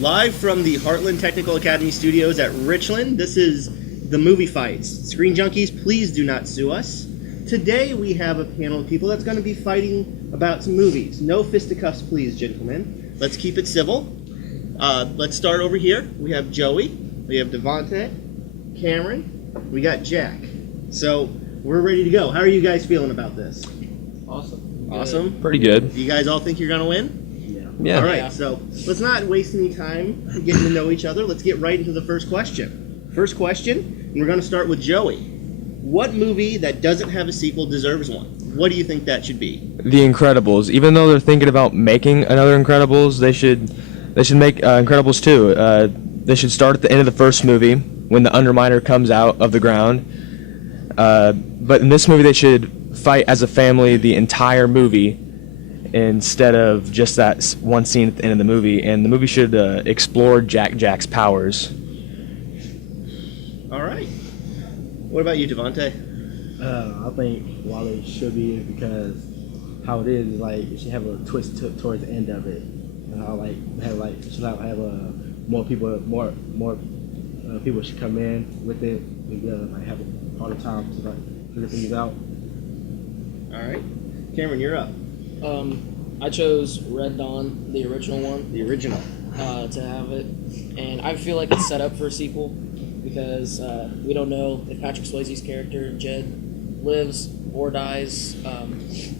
Live from the Heartland Technical Academy studios at Richland, this is the Movie Fights. Screen Junkies, please do not sue us. Today we have a panel of people that's going to be fighting about some movies. No fisticuffs, please, gentlemen. Let's keep it civil. Let's start over here. We have Joey, we have Devontae, Cameron, we got Jack. So we're ready to go. How are you guys feeling about this? Awesome. Awesome? Pretty good. Do you guys all think you're going to win? Yeah. All right, so let's not waste any time getting to know each other. Let's get right into the first question. First question, and we're going to start with Joey. What movie that doesn't have a sequel deserves one? What do you think that should be? The Incredibles. Even though they're thinking about making another Incredibles, they should make Incredibles 2. They should start at the end of the first movie when the Underminer comes out of the ground. But in this movie, they should fight as a family the entire movie, instead of just that one scene at the end of the movie. And the movie should explore Jack's powers. All right. What about you, Devontae? I think Wally should be because how it is like it should have a twist towards the end of it. And how it should have more people should come in with it and have a harder time to figure things out. All right. Cameron, you're up. I chose Red Dawn, the original one. The original. To have it, and I feel like it's set up for a sequel because we don't know if Patrick Swayze's character Jed lives or dies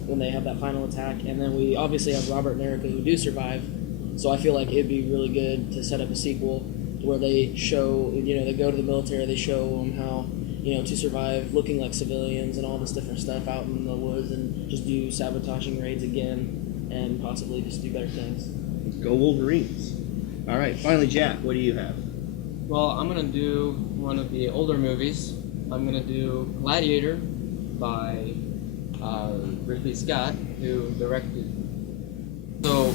when they have that final attack, and then we obviously have Robert and Erica who do survive. So I feel like it'd be really good to set up a sequel where they show, they go to the military, they show them how, to survive looking like civilians and all this different stuff out in the woods and just do sabotaging raids again and possibly just do better things. Go Wolverines. All right, finally, Jack, what do you have? Well, I'm going to do one of the older movies. I'm going to do Gladiator by Ridley Scott, who directed. So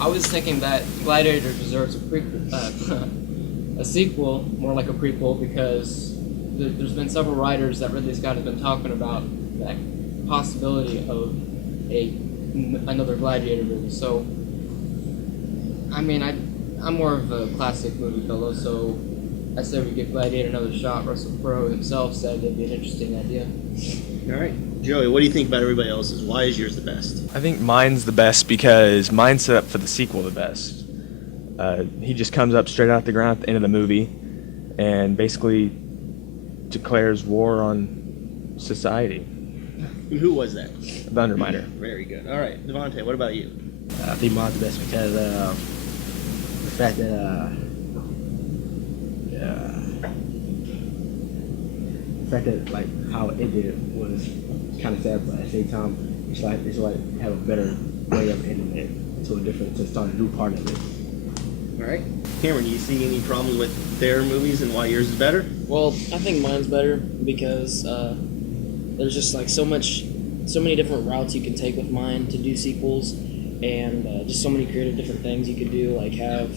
I was thinking that Gladiator deserves a sequel, more like a prequel, because there's been several writers that Ridley Scott has been talking about that possibility of another Gladiator movie. So, I mean, I'm more of a classic movie fellow, so I said we give Gladiator another shot. Russell Crowe himself said it'd be an interesting idea. All right. Joey, what do you think about everybody else's? Why is yours the best? I think mine's the best because mine's set up for the sequel the best. He just comes up straight out the ground at the end of the movie and basically declares war on society. And who was that? The Underminer. Very good. All right, Devontae, what about you? I think mine's the best because the fact that like how it ended was kind of sad, but at the same time, it's like have a better way of ending it to start a new part of it. All right. Cameron, do you see any problems with their movies and why yours is better? Well, I think mine's better because there's just like so many different routes you can take with mine to do sequels, and just so many creative different things you could do, like have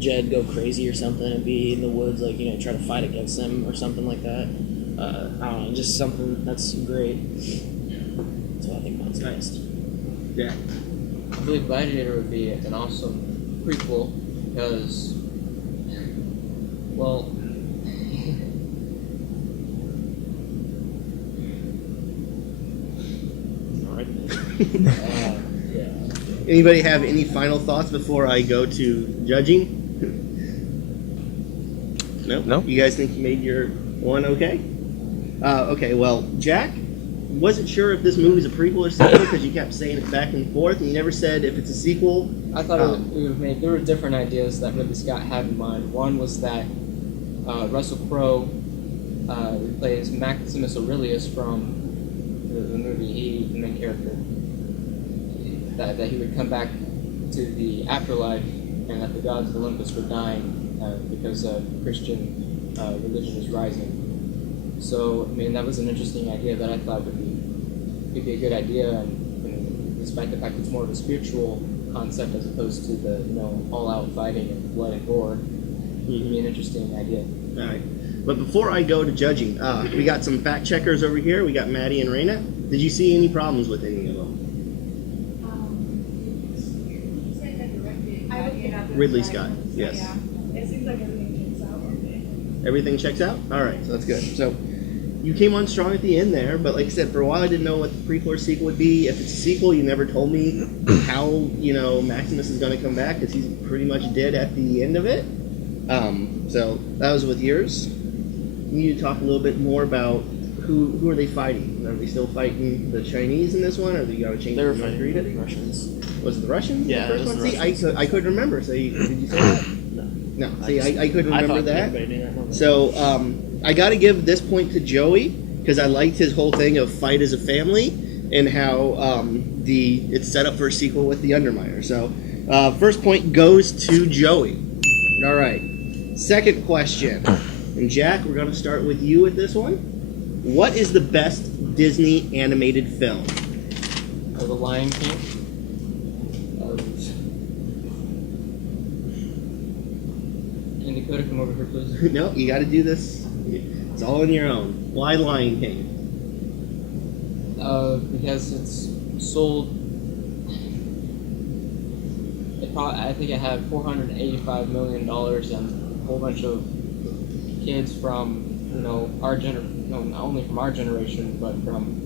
Jed go crazy or something and be in the woods, like try to fight against them or something like that. I don't know, just something that's great. So I think mine's the best. Yeah. I believe Gladiator would be an awesome prequel because, well, Anybody have any final thoughts before I go to judging? No? You guys think you made your one okay? Okay, well, Jack wasn't sure if this movie's a prequel or sequel because you kept saying it back and forth, and you never said if it's a sequel. I thought there were different ideas that Ridley Scott had in mind. One was that Russell Crowe plays Maximus Aurelius from the movie, the main character, that he would come back to the afterlife and that the gods of Olympus were dying because Christian religion is rising. So, I mean, that was an interesting idea that I thought could be a good idea, and despite the fact it's more of a spiritual concept as opposed to the all-out fighting and blood and gore, it would be an interesting idea. All right. But before I go to judging, we got some fact checkers over here. We got Maddie and Raina. Did you see any problems with any of them? Ridley Scott. Yes. Yeah. It seems like everything checks out. Okay. Everything checks out? All right, so that's good. So you came on strong at the end there, but like I said, for a while I didn't know what the prequel or sequel would be. If it's a sequel, you never told me how, Maximus is going to come back, because he's pretty much dead at the end of it. So that was with yours. You need to talk a little bit more about who are they fighting? Are they still fighting the Chinese in this one, or are they got to change They were the fighting Margarita? the Russians. Was it the Russians? Yeah, the first it was one? the See, Russians. I couldn't remember. So did you say that? No. No. See, I couldn't remember thought that. everybody knew that one. So I got to give this point to Joey, because I liked his whole thing of fight as a family, and how it's set up for a sequel with the Underminer. So first point goes to Joey. All right. Second question, and Jack, we're going to start with you with this one. What is the best Disney animated film? The Lion King. Can Dakota come over here, please? No, you got to do this. It's all on your own. Why Lion King? Because it's sold. I think it had $485 million, and a whole bunch of kids from not only from our generation, but from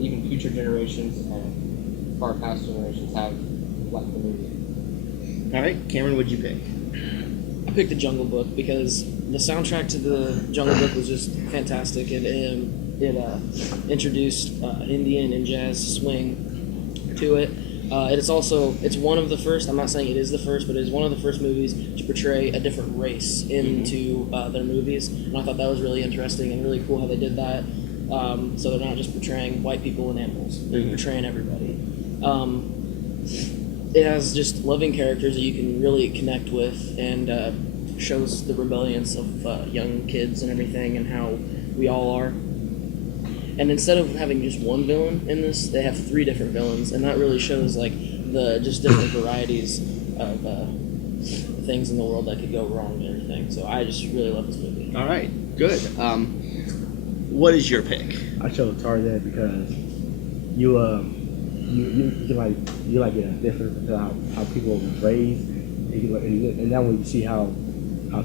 even future generations and far past generations have liked the movie. All right, Cameron, what'd you pick? I picked the Jungle Book because the soundtrack to the Jungle Book was just fantastic, and it introduced Indian and jazz swing to it. It's one of the first. I'm not saying it is the first, but it is one of the first movies to portray a different race into their movies, and I thought that was really interesting and really cool how they did that. So they're not just portraying white people and animals; they're portraying everybody. It has just loving characters that you can really connect with, and shows the rebellions of young kids and everything, and how we all are. And instead of having just one villain in this, they have 3 different villains, and that really shows like the just different varieties of things in the world that could go wrong and everything. So I just really love this movie. All right, good. What is your pick? I chose Tarzan because you get a different how people were raised, and that when you see how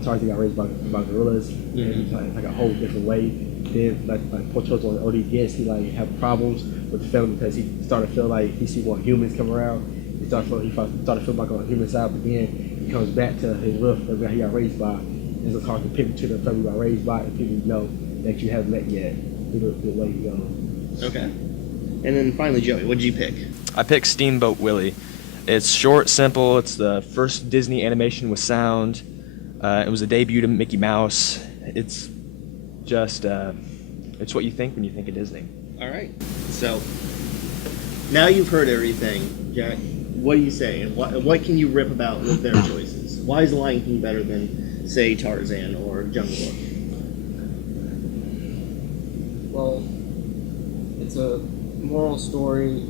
Tarzan got raised by gorillas, and it's like a whole different way. Then like Porto's on ODS, he like have problems with the family because he started to feel like he see more humans come around. He started to feel like on the human side, but then he comes back to his real family he got raised by. It's a hard to pick to the family he got raised by, and people know that you haven't met yet. The way you go. Okay. And then finally, Joey, what did you pick? I picked Steamboat Willie. It's short, simple. It's the first Disney animation with sound. It was a debut to Mickey Mouse. It's just it's what you think when you think of Disney. All right. So now you've heard everything, Jack. What do you say? And what can you rip about with their choices? Why is Lion King better than, say, Tarzan or Jungle Book? Well, it's a moral story,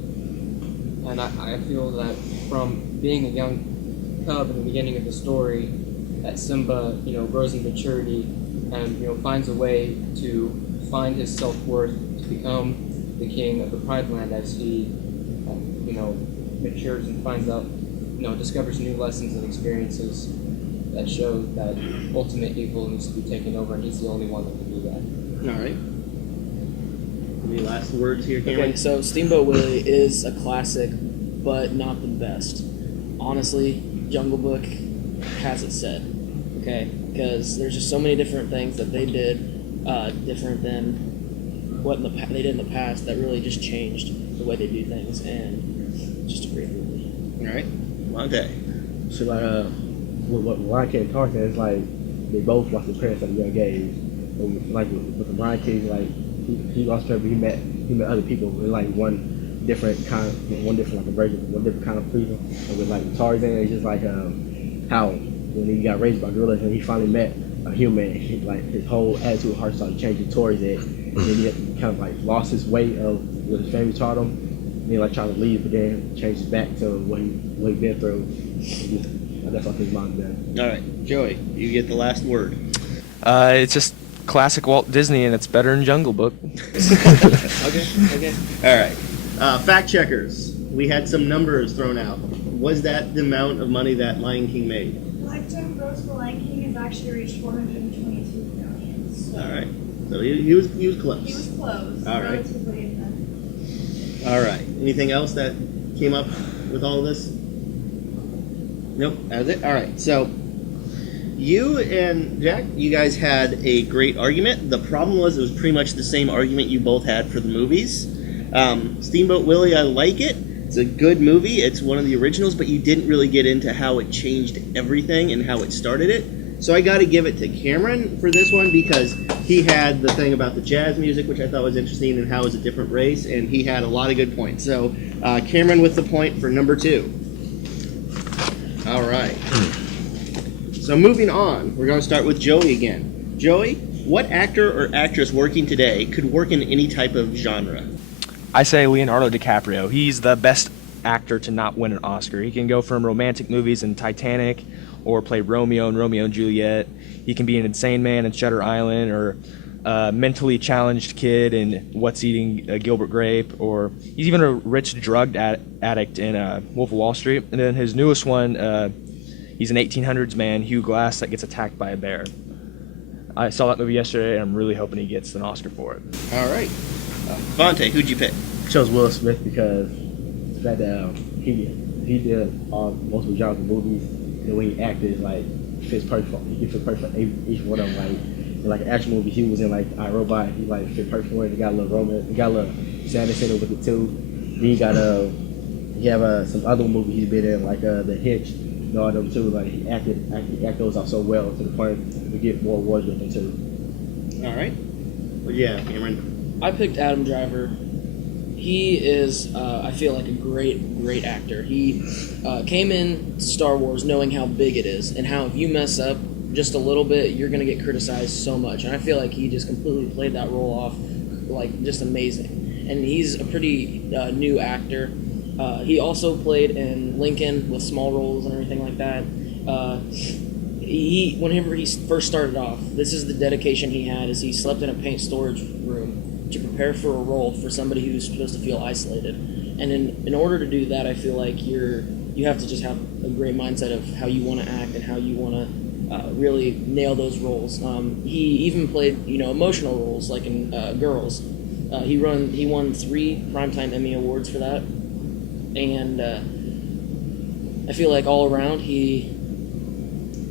and I feel that from being a young cub in the beginning of the story, that Simba, grows in maturity and finds a way to find his self-worth to become the king of the Pride Land as he matures and finds out, discovers new lessons and experiences that show that ultimate evil needs to be taken over, and he's the only one that can do that. All right. Any last words here, Cameron? Okay, so Steamboat Willie is a classic, but not the best. Honestly, Jungle Book has it set. Okay, because there's just so many different things that they did different than what they did in the past that really just changed the way they do things, and it's just a great movie. All right. Monte. So like with Lion King and Tarzan, it's like they both lost their parents at a young age. Like with the Lion King, like he lost her, but he met other people with like one different kind of version, one different kind of freedom. And with like Tarzan, it's just like how when he got raised by gorillas and he finally met a human, his whole attitude, heart started changing towards it. And then he kind of like lost his way of what his family taught him. And he like trying to leave, but then changed back to what he'd been through. That's what his mom did. All right, Joey, you get the last word. It's just classic Walt Disney, and it's better than Jungle Book. Okay. All right. Fact checkers. We had some numbers thrown out. was that the amount of money that Lion King made? Lifetime gross for Lion King has actually reached 422 million. So All right. So he was close. he was close. All right. Relatively in the All right. Anything else that came up with all of this? Nope. That was it. All right. So you and Jack, you guys had a great argument. The problem was it was pretty much the same argument you both had for the movies. Steamboat Willie, I like it. It's a good movie. It's one of the originals, but you didn't really get into how it changed everything and how it started it. So I got to give it to Cameron for this one because he had the thing about the jazz music, which I thought was interesting, and how it's a different race, and he had a lot of good points. So Cameron with the point for number 2. All right. So moving on, we're going to start with Joey again. Joey, what actor or actress working today could work in any type of genre? I say Leonardo DiCaprio. He's the best actor to not win an Oscar. He can go from romantic movies in Titanic or play Romeo in Romeo and Juliet. He can be an insane man in Shutter Island or a mentally challenged kid in What's Eating Gilbert Grape, or he's even a rich drug addict in Wolf of Wall Street. And then his newest one, he's an 1800s man, Hugh Glass, that gets attacked by a bear. I saw that movie yesterday, and I'm really hoping he gets an Oscar for it. All right. Vontae, who'd you pick? chose Will Smith because the fact that he did multiple genres of movies, and when he acted, like, fits perfect. He fits perfect for each one of them. Like in like an action movie, he was in like I, Robot. He like fit perfect for it. He got a little romance. He got a little sadness in it with it too. Then he got some other movies he's been in, like The Hitch. And all them too. Like he acted those off so well to the point we get more awards with him too. All right. Well, yeah, Cameron. I picked Adam Driver. He is, I feel like, a great actor. He came in to Star Wars knowing how big it is and how if you mess up just a little bit, you're going to get criticized so much. And I feel like he just completely played that role off, like, just amazing. And he's a pretty new actor. He also played in Lincoln with small roles and everything like that. Whenever he first started off, this is the dedication he had, is he slept in a paint storage room to prepare for a role for somebody who's supposed to feel isolated. And in order to do that, I feel like you have to just have a great mindset of how you want to act and how you want to really nail those roles. He even played, emotional roles, like in Girls. He won 3 Primetime Emmy Awards for that. And I feel like all around, he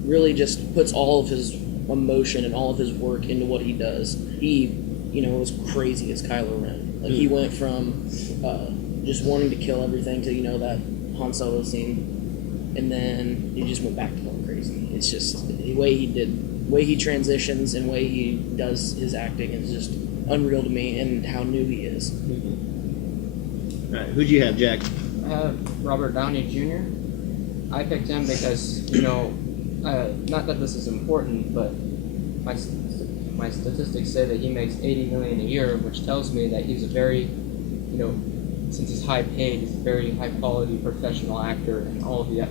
really just puts all of his emotion and all of his work into what he does. He was crazy as Kylo Ren. Like, he went from just wanting to kill everything to, that Han Solo scene, and then he just went back to going crazy. It's just the way he transitions and way he does his acting is just unreal to me, and how new he is. All right, who'd you have, Jack? I have Robert Downey Jr. I picked him because, not that this is important, but my statistics say that he makes $80 million a year, which tells me that he's a very, since he's high paid, he's a very high quality professional actor, and all the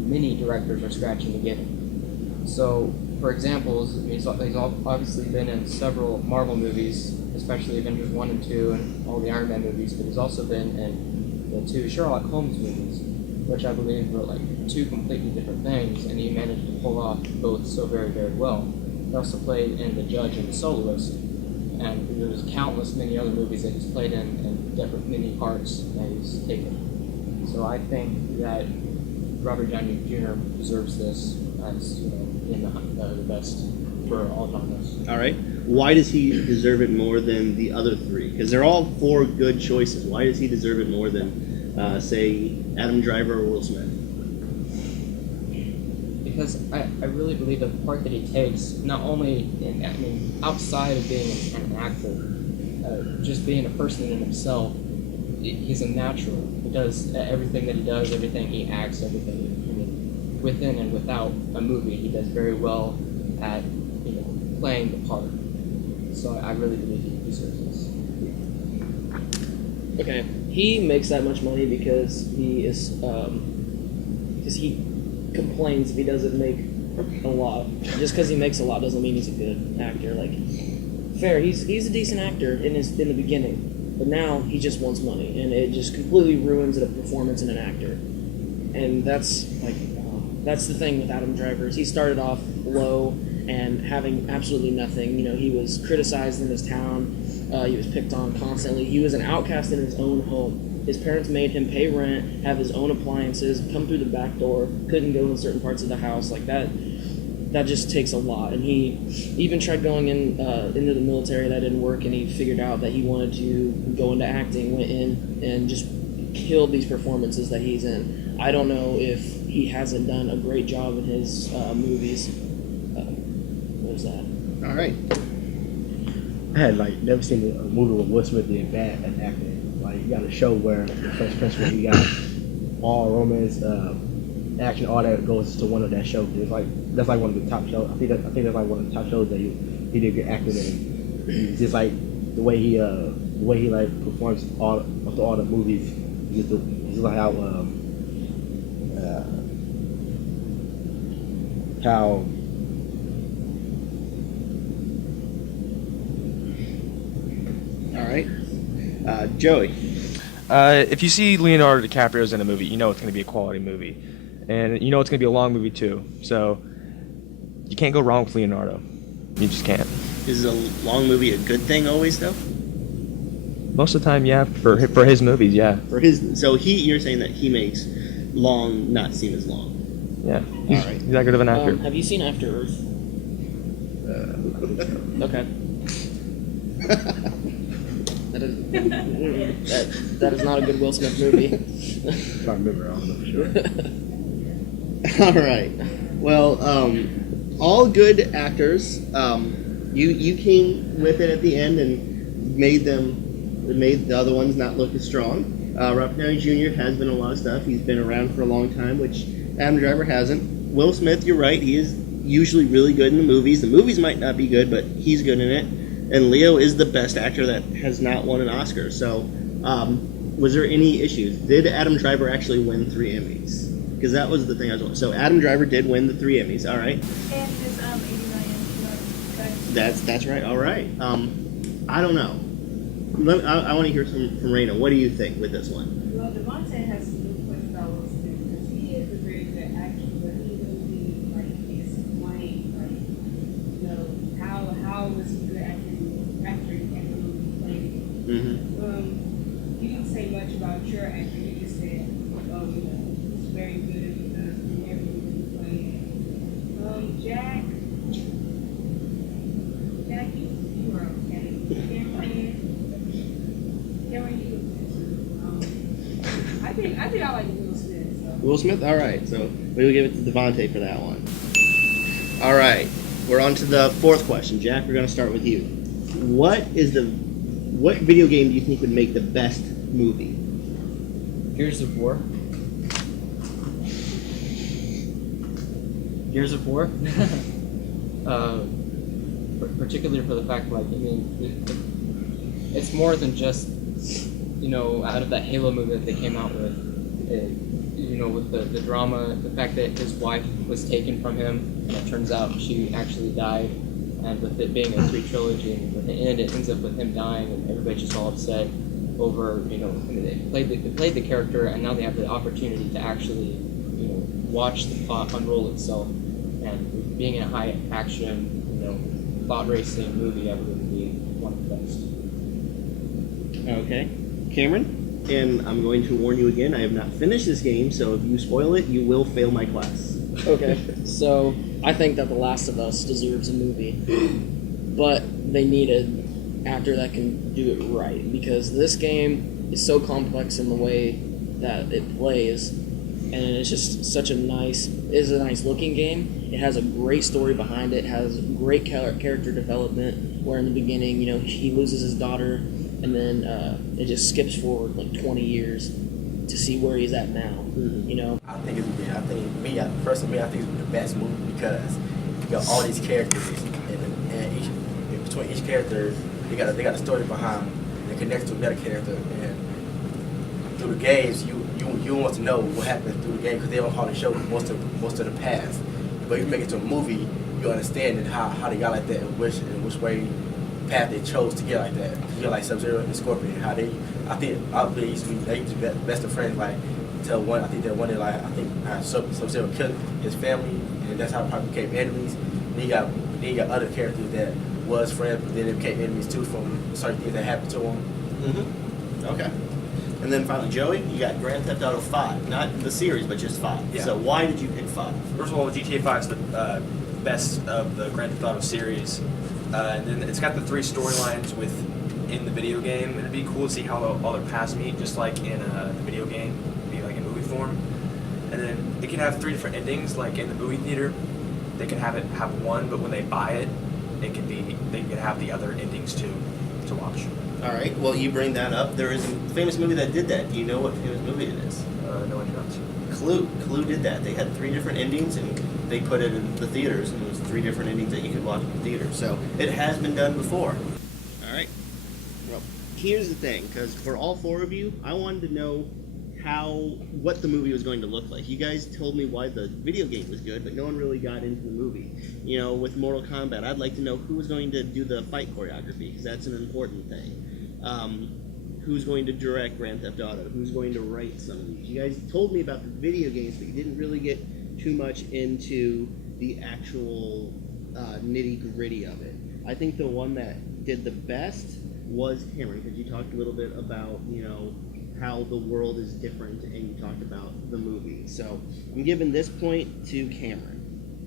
many directors are scratching to get him. So, for example, he's obviously been in several Marvel movies, especially Avengers 1 and 2 and all the Iron Man movies, but he's also been in the 2 Sherlock Holmes movies, which I believe were like 2 completely different things, and he managed to pull off both so very, very well. He also played in The Judge and The Soloist, and there's countless many other movies that he's played in different many parts that he's taken. So I think that Robert Downey Jr. deserves this as in the best for all genres. All right. Why does he deserve it more than the other 3? Because they're all 4 good choices. Why does he deserve it more than, say, Adam Driver or Will Smith? Because I really believe that the part that he takes, not only outside of being an actor, just being a person in himself, he's a natural. He does everything that he does, everything he acts, everything within and without a movie, he does very well at playing the part. So I really believe he deserves this. Okay, he makes that much money because he complains if he doesn't make a lot. Just because he makes a lot doesn't mean he's a good actor. Like, fair, he's a decent actor in the beginning, but now he just wants money, and it just completely ruins a performance in an actor. and that's that's the thing with Adam Driver. Is he started off low and having absolutely nothing. You know, he was criticized in his town. He was picked on constantly. He was an outcast in his own home. His parents made him pay rent, have his own appliances, come through the back door, couldn't go in certain parts of the house. Like that just takes a lot. And he even tried going into the military. That didn't work, and he figured out that he wanted to go into acting, went in and just killed these performances that he's in. I don't know if he hasn't done a great job in his movies. What was that? All right. I had like never seen a movie where Will Smith did bad at acting. Like you got a show where the Fresh Prince where he got all romance, action, all that goes to one of that show. It's like that's like one of the top shows. I think that's like one of the top shows that he did good acting in. It's just like the way he like performs all the movies. It's like how All right. Joey. If you see Leonardo DiCaprio's in a movie, you know it's going to be a quality movie, and you know it's going to be a long movie too. So you can't go wrong with Leonardo. You just can't. Is a long movie a good thing always, though? Most of the time, yeah. For his movies, yeah. You're saying that he makes long not seem as long. Yeah. All right. He's that good of an actor. Have you seen After Earth? Okay. That is not a good Will Smith movie. if I remember, I don't know for sure. All right. Well, all good actors. You came with it at the end and made the other ones not look as strong. Robert Downey Jr. has been in a lot of stuff. He's been around for a long time, which Adam Driver hasn't. Will Smith, you're right. He is usually really good in the movies. The movies might not be good, but he's good in it. And Leo is the best actor that has not won an Oscar. So, was there any issues? Did Adam Driver actually win 3 Emmys? Because that was the thing I was wondering. So Adam Driver did win the 3 Emmys. All right. And his 80 million. That's right. All right. I don't know. I want to hear from Raina. What do you think with this one? Well, Devontae has some good points about Will Smith because he is a very good actor, but he really like explain like how was he good after he can't really play it. Mm-hmm. You didn't say much about your actor. You just said, he's very good because he never really played it. Jack, you were okay. I think I like Will Smith. So. Will Smith? All right. So we'll give it to Devontae for that one. All right. We're on to the 4th question. Jack, we're going to start with you. What video game do you think would make the best movie? Gears of War. Gears of War. Particularly for the fact, it's more than just, out of that Halo movie that they came out with, with the drama, the fact that his wife was taken from him, and it turns out she actually died, and with it being a 3 trilogy, and at the end it ends up with him dying, and everybody's just all upset over, they played the character, and now they have the opportunity to actually, watch the plot unroll itself, and being in a high action, thought racing movie, I would be one of the best. Okay. Cameron? And I'm going to warn you again, I have not finished this game, so if you spoil it, you will fail my class. Okay, so I think that The Last of Us deserves a movie, but they need an actor that can do it right, because this game is so complex in the way that it plays, and it's just such a nice looking game. It has a great story behind it, has great character development, where in the beginning, he loses his daughter, and then it just skips forward like 20 years to see where he's at now. Mm-hmm. I think personally, I think it's the best movie because you got all these characters, and between each character, they got a story behind that connects to a better character. And through the games, you want to know what happened through the game because they don't hardly show most of the past. But if you make it to a movie, you understand how they got like that, and which way path they chose to get like that. You know, like Sub-Zero and Scorpion, how I believe they used to be best of friends like until one. I think that one day, like I think some would kill his family, and that's how it probably became enemies. And then you got other characters that was friends, but then they became enemies too from certain things that happened to them. Mm-hmm. Okay. And then finally, Joey, you got Grand Theft Auto 5. Not the series, but just 5. Yeah. So why did you pick 5? First of all, GTA 5 is the best of the Grand Theft Auto series, and then it's got the 3 storylines in the video game. And it'd be cool to see how all their paths meet, just like in the video game, it'd be like in movie form. And then it can have 3 different endings, like in the movie theater. They can have one, but when they buy it, they can have the other endings too to watch. All right. Well, you bring that up. There is a famous movie that did that. Do you know what famous movie it is? No one knows. Clue. Clue did that. They had 3 different endings, and they put it in the theaters, and it was 3 different endings that you could watch in the theater. So it has been done before. All right. Well, here's the thing, because for all 4 of you, I wanted to know what the movie was going to look like. You guys told me why the video game was good, but no one really got into the movie. You know, with Mortal Kombat, I'd like to know who was going to do the fight choreography, because that's an important thing. Who's going to direct Grand Theft Auto? Who's going to write some of these? You guys told me about the video games, but you didn't really get too much into the actual nitty-gritty of it. I think the one that did the best was Cameron, because you talked a little bit about, how the world is different, and you talked about the movie. So I'm giving this point to Cameron.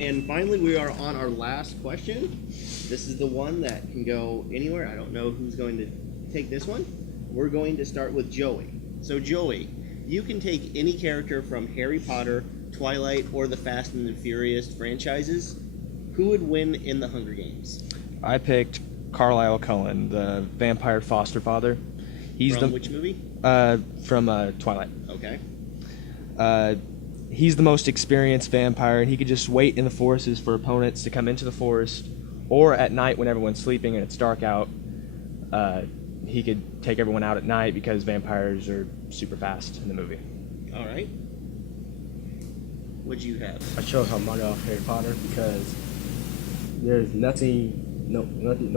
And finally, we are on our last question. This is the one that can go anywhere. I don't know who's going to take this one. We're going to start with Joey. So Joey, you can take any character from Harry Potter, Twilight, or the Fast and the Furious franchises. Who would win in the Hunger Games? I picked Carlisle Cullen, the vampire foster father. He's From which movie? From Twilight. Okay. He's the most experienced vampire, and he could just wait in the forests for opponents to come into the forest, or at night when everyone's sleeping and it's dark out, he could take everyone out at night because vampires are super fast in the movie. All right. What'd you have? I chose Hermione off Harry Potter because there's no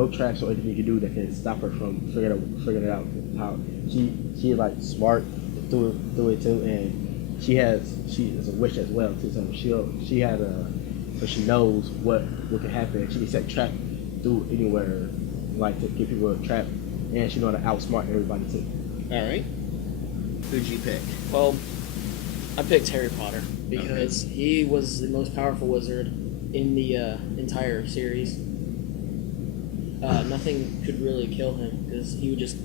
tracks or anything you can do that can stop her from figuring it out. How she like smart through it too, and she is a witch as well too. So so she knows what can happen. She can set trap through anywhere, like to get people trapped, and she knows how to outsmart everybody too. All right. Who'd you pick? Well, I picked Harry Potter because he was the most powerful wizard in the entire series. Nothing could really kill him because he would just,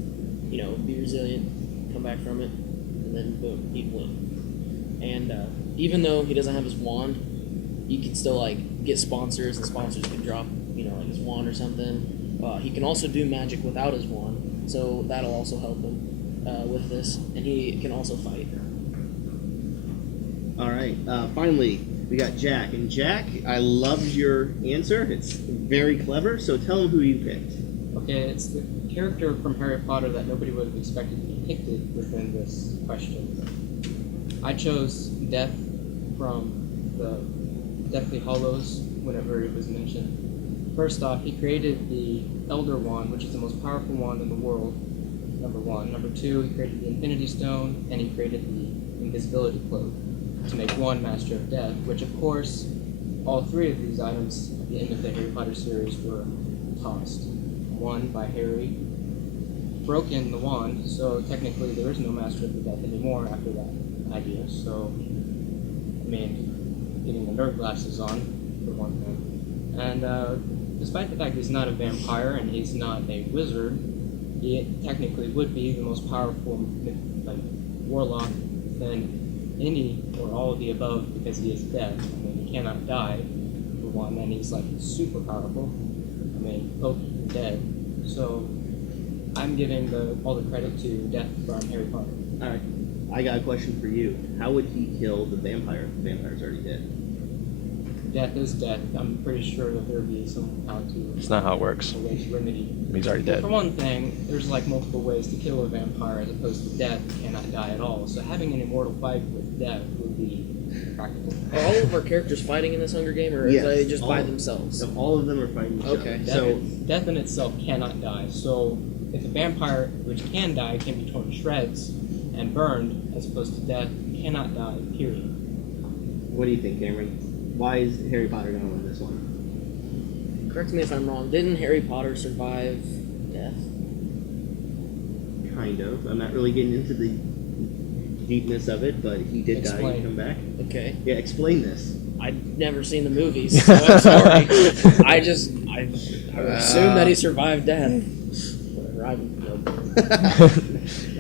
be resilient, come back from it, and then boom, he'd win. And even though he doesn't have his wand, you can still get sponsors, and sponsors can drop, like his wand or something. He can also do magic without his wand, so that'll also help him with this. And he can also fight. All right. Finally, we got Jack. And Jack, I loved your answer. It's very clever. So tell him who you picked. Okay, it's the character from Harry Potter that nobody would have expected depicted within this question. I chose Death from the Deathly Hallows whenever it was mentioned. First off, he created the Elder Wand, which is the most powerful wand in the world, number 1. Number 2, he created the Infinity Stone, and he created the Invisibility Cloak to make one Master of Death, which of course, all 3 of these items at the end of the Harry Potter series were tossed. One by Harry, broken the wand, so technically there is no Master of the Death anymore after that idea, so, getting the nerd glasses on, for one thing. And despite the fact he's not a vampire and he's not a wizard, he technically would be the most powerful warlock than any or all of the above because he is dead. He cannot die, for one, and he's super powerful. Both dead. So I'm giving all the credit to Death from Harry Potter. All right. I got a question for you. How would he kill the vampire if the vampire's already dead? Death is death. I'm pretty sure that there'd be some how to. It's not how it works. A way to remedy. He's already dead. For one thing, there's multiple ways to kill a vampire as opposed to death who cannot die at all. So having an immortal fight with death would be practical. Are all of our characters fighting in this Hunger Game, or Yes, are they just by all- themselves? So all of them are fighting each Okay. other. Death in itself cannot die. So if a vampire, which can die, can be torn to shreds, and burned as opposed to death. You cannot die, period. What do you think, Cameron? Why is Harry Potter going to win this one? Correct me if I'm wrong. Didn't Harry Potter survive death? Kind of. I'm not really getting into the deepness of it, but he did die Explain. and come back. Okay. Yeah, explain this. I've never seen the movies, so I'm sorry. I would assume that he survived death. Whatever,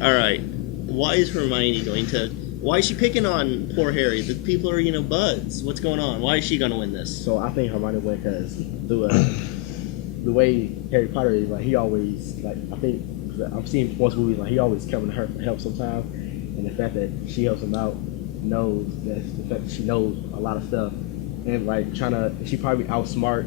All right. Why is Hermione going to? Why is she picking on poor Harry? The people are, buds. What's going on? Why is she going to win this? So I think Hermione went because the way Harry Potter is, like, he always, like, I think I've seen most movies, like, he always coming to her for help sometimes, and the fact that she helps him out knows that the fact that she knows a lot of stuff, and like she probably outsmart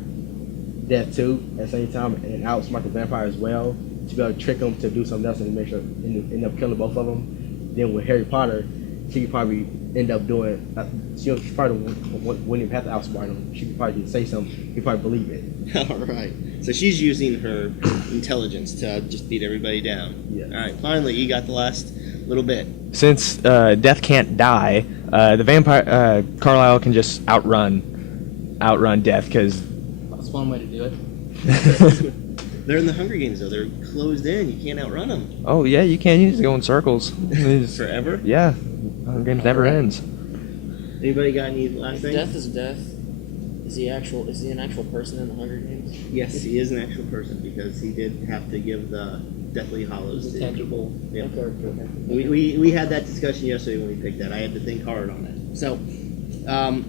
Death too at the same time, and outsmart the vampire as well to be able to trick him to do something else and make sure end up killing both of them. Then with Harry Potter, she could probably end up doing. She probably wouldn't even have to outsmart him. She could probably just say something. He probably believe it. All right. So she's using her intelligence to just beat everybody down. Yeah. All right. Finally, you got the last little bit. Since Death can't die, the vampire Carlisle can just outrun Death because That's one way to do it. They're in the Hunger Games, though. They're closed in. You can't outrun them. oh yeah, you can. You just go in circles. Forever? Yeah, Hunger Games never ends. Anybody got any last thing? Death is death. Is he an actual person in the Hunger Games? Yes, he is an actual person because he did have to give the Deathly Hallows to Tangible. Yeah. Okay. We had that discussion yesterday when we picked that. I had to think hard on it. So,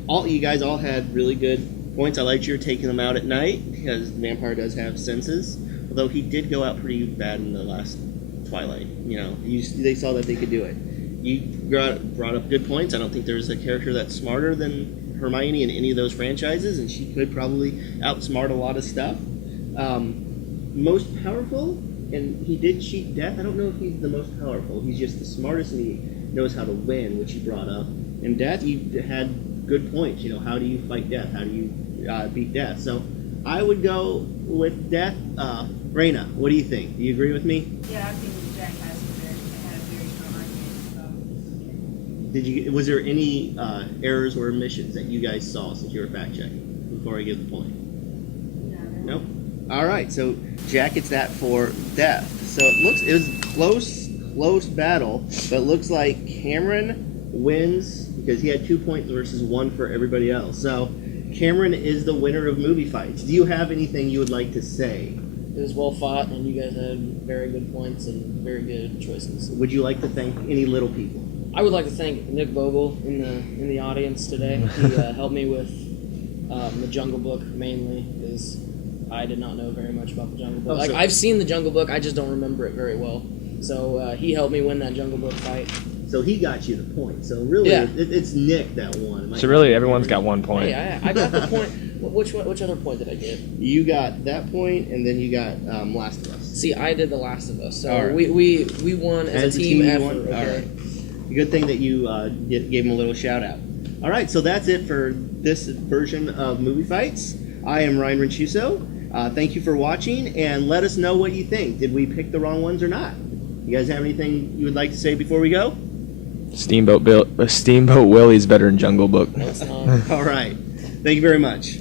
all you guys all had really good points. I liked your taking them out at night because the vampire does have senses. Although he did go out pretty bad in the last Twilight. They saw that they could do it. You brought up good points. I don't think there's a character that's smarter than Hermione in any of those franchises, and she could probably outsmart a lot of stuff. Most powerful, and he did cheat Death. I don't know if he's the most powerful. He's just the smartest, and he knows how to win, which you brought up. And Death, you had good points. How do you fight Death? How do you beat Death? So I would go with Death. Raina, what do you think? Do you agree with me? Yeah, I think Jack had a very strong argument. Was there any errors or omissions that you guys saw since you were fact checking before I give the point? No. Nope. All right. So Jack gets that for Death. So it was close battle, but it looks like Cameron wins because he had 2 points versus 1 for everybody else. So Cameron is the winner of movie fights. Do you have anything you would like to say? It was well fought, and you guys had very good points and very good choices. Would you like to thank any little people? I would like to thank Nick Vogel in the audience today. He helped me with the Jungle Book mainly, because I did not know very much about the Jungle Book. I've seen the Jungle Book, I just don't remember it very well. So he helped me win that Jungle Book fight. So he got you the point. So really, Yeah. it's Nick that won. So really, everyone's got 1 point. Hey, I got the point. Which other point did I get? You got that point, and then you got Last of Us. See, I did The Last of Us, so All right. we won as a team you effort. won? Okay. All right. Good thing that you gave him a little shout out. All right, so that's it for this version of Movie Fights. I am Ryan Ranchuso. Thank you for watching, and let us know what you think. Did we pick the wrong ones or not? You guys have anything you would like to say before we go? Steamboat Willie's better than Jungle Book. No, it's not. All right. Thank you very much.